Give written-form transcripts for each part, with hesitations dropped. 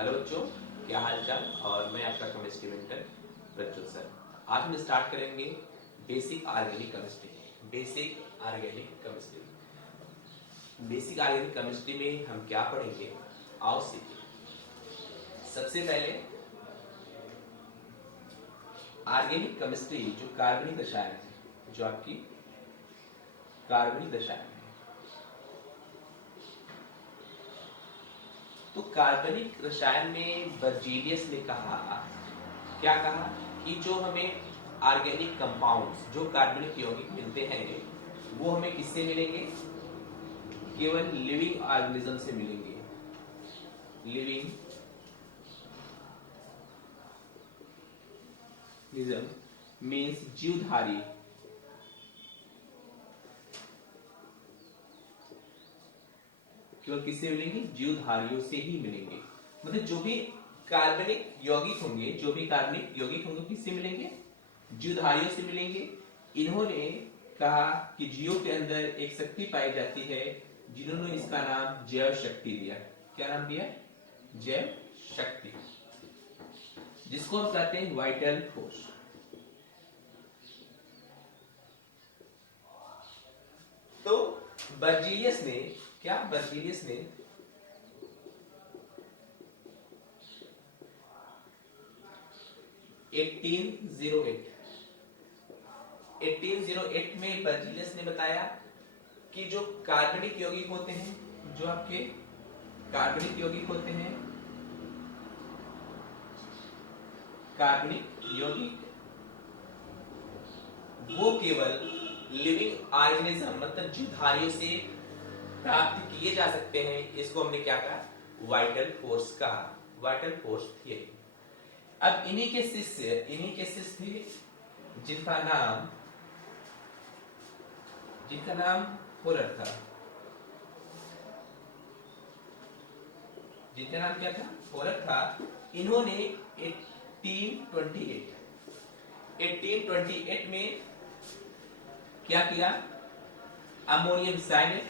Hello बच्चों, क्या हाल चाल। और मैं आपका केमिस्ट्री मेंटर प्रज्वल सर। आज हम स्टार्ट करेंगे basic organic chemistry. Basic organic chemistry basic organic chemistry में हम क्या पढ़ेंगे, आओ सीखें। सबसे पहले ऑर्गेनिक केमिस्ट्री जो कार्बनिक रसायन है, जो आपकी कार्बनिक रसायन है, तो कार्बनिक रसायन में बर्जीलियस ने कहा, क्या कहा कि जो हमें ऑर्गेनिक कंपाउंड्स जो कार्बनिक यौगिक मिलते हैं वो हमें किससे मिलेंगे, केवल लिविंग ऑर्गेनिज्म से मिलेंगे। लिविंग मीन्स जीवधारी, केवल किससे मिलेंगे, जीवधारियों से ही मिलेंगे। मतलब जो भी कार्बनिक यौगिक होंगे, जो भी कार्बनिक यौगिक होंगे किससे मिलेंगे, जीवधारियों से मिलेंगे। इन्होंने कहा कि जीवों के अंदर एक शक्ति पाई जाती है, जिन्होंने इसका नाम जैव शक्ति दिया। क्या नाम दिया, जैव शक्ति, जिसको हम कहते हैं वाइटल फोर्स। तो बर्जीलियस ने क्या, बर्जीलियस ने 1808 में बर्जीलियस ने बताया कि जो कार्बनिक यौगिक होते हैं, जो आपके कार्बनिक यौगिक होते हैं, कार्बनिक यौगिक वो केवल लिविंग ऑर्गेनिज्म मतलब जीवधारियों से प्राप्त किए जा सकते हैं। इसको हमने क्या कहा, वाइटल फोर्स कहा, वाइटल फोर्स थियरी। अब इन्हीं के शिष्य थे जिनका नाम होलर था। जिनका नाम क्या था, होलर था। इन्होंने 1828 में क्या किया, ammonium cyanate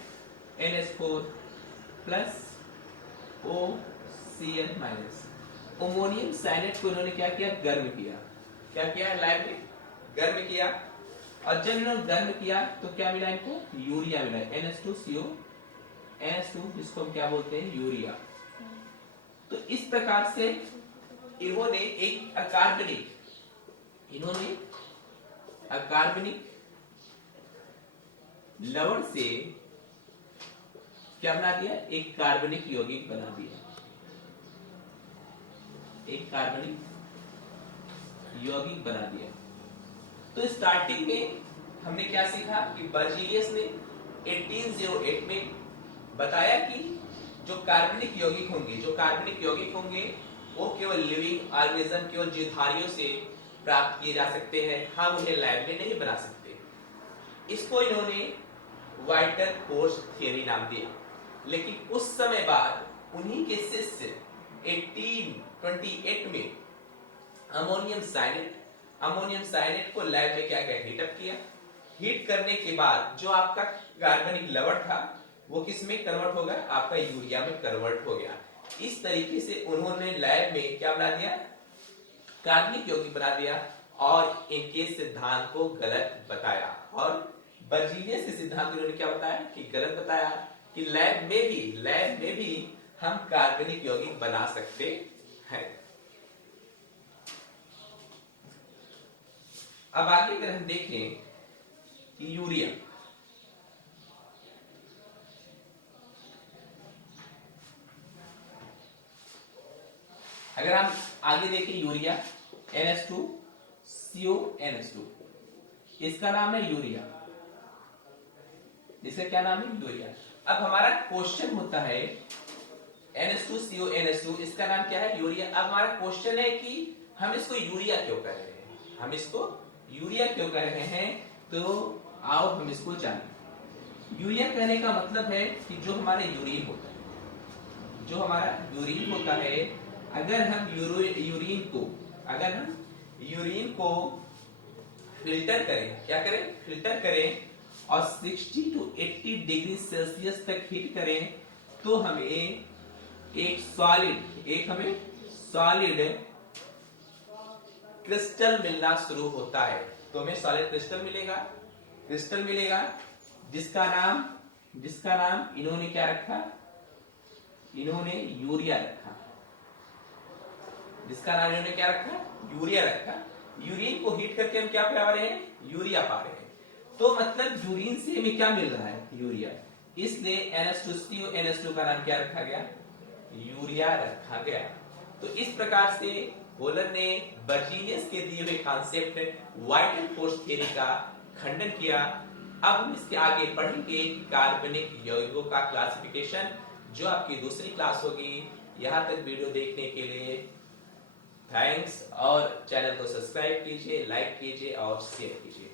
NH4 plus OCl minus, ammonium cyanate को इन्होंने क्या किया, गर्म किया। क्या किया, लैब में गर्म किया। और जब इन्होंने गर्म किया तो क्या मिला इनको, यूरिया मिला, NH2CO NH2, जिसको हम क्या बोलते हैं, यूरिया। तो इस प्रकार से इन्होंने एक अकार्बनिक लवण से क्या बना दिया, एक कार्बनिक यौगिक बना दिया, एक कार्बनिक यौगिक बना दिया। तो स्टार्टिंग में हमने क्या सीखा कि बर्जीलियस ने 1808 में बताया कि जो कार्बनिक यौगिक होंगे वो केवल लिविंग ऑर्गेनिज्म, केवल जीवधारियों से प्राप्त किए जा सकते हैं। हम उन्हें लैब में नहीं बना सकते। इसको इन्होंने वाइटल फोर्स थियरी नाम दिया। लेकिन उस समय बाद उन्हीं के शिष्य 1828 में अमोनियम साइनेट को लैब में क्या हीटअप किया। हीट करने के बाद जो आपका कार्बनिक लवण था वो किस में कन्वर्ट हो गया, आपका यूरिया में कन्वर्ट हो गया। इस तरीके से उन्होंने लैब में क्या बना दिया, कार्बनिक यौगिक बना दिया और इनके सिद्धांत को गलत बताया। और बर्जीलियस के सिद्धांत इन्होंने क्या बताया कि गलत बताया कि लैब में भी हम कार्बनिक यौगिक बना सकते हैं। अब आगे अगर हम देखें कि यूरिया, अगर हम आगे देखें यूरिया NH2CO NH2, इसका नाम है यूरिया, इसका क्या नाम है, यूरिया। अब हमारा क्वेश्चन होता है NH2CO NH2, इसका नाम क्या है, यूरिया। अब हमारा क्वेश्चन है कि हम इसको यूरिया क्यों कह रहे हैं, तो आओ हम इसको जानें। यूरिया कहने का मतलब है कि जो हमारा यूरिन होता है, अगर हम यूरिन को फिल्टर करें, क्या करें, फिल्टर करें और 60 to 80 डिग्री सेल्सियस तक हीट करें तो हमें एक एक हमें सॉलिड क्रिस्टल मिलना शुरू होता है। तो हमें सॉलिड क्रिस्टल मिलेगा जिसका नाम इन्होंने क्या रखा, इन्होंने यूरिया रखा। जिसका नाम इन्होंने क्या रखा, यूरिया रखा। यूरिन को हीट करके हम क्या पा रहे हैं, यूरिया पा रहे हैं। तो मतलब यूरिन से हमें क्या मिल रहा है, यूरिया। इसलिए NH2CO NH2 का नाम क्या रखा गया, यूरिया रखा गया। तो इस प्रकार से होलर ने बर्जीनियस के दिए हुए कॉन्सेप्ट वाइटल फोर्स थ्योरी का खंडन किया। अब हम इसके आगे पढ़ेंगे कार्बनिक यौगिकों का क्लासिफिकेशन, जो आपकी दूसरी क्लास होगी। यहां तक वीडियो देखने के लिए थैंक्स, और चैनल को सब्सक्राइब कीजिए, लाइक कीजिए और शेयर कीजिए।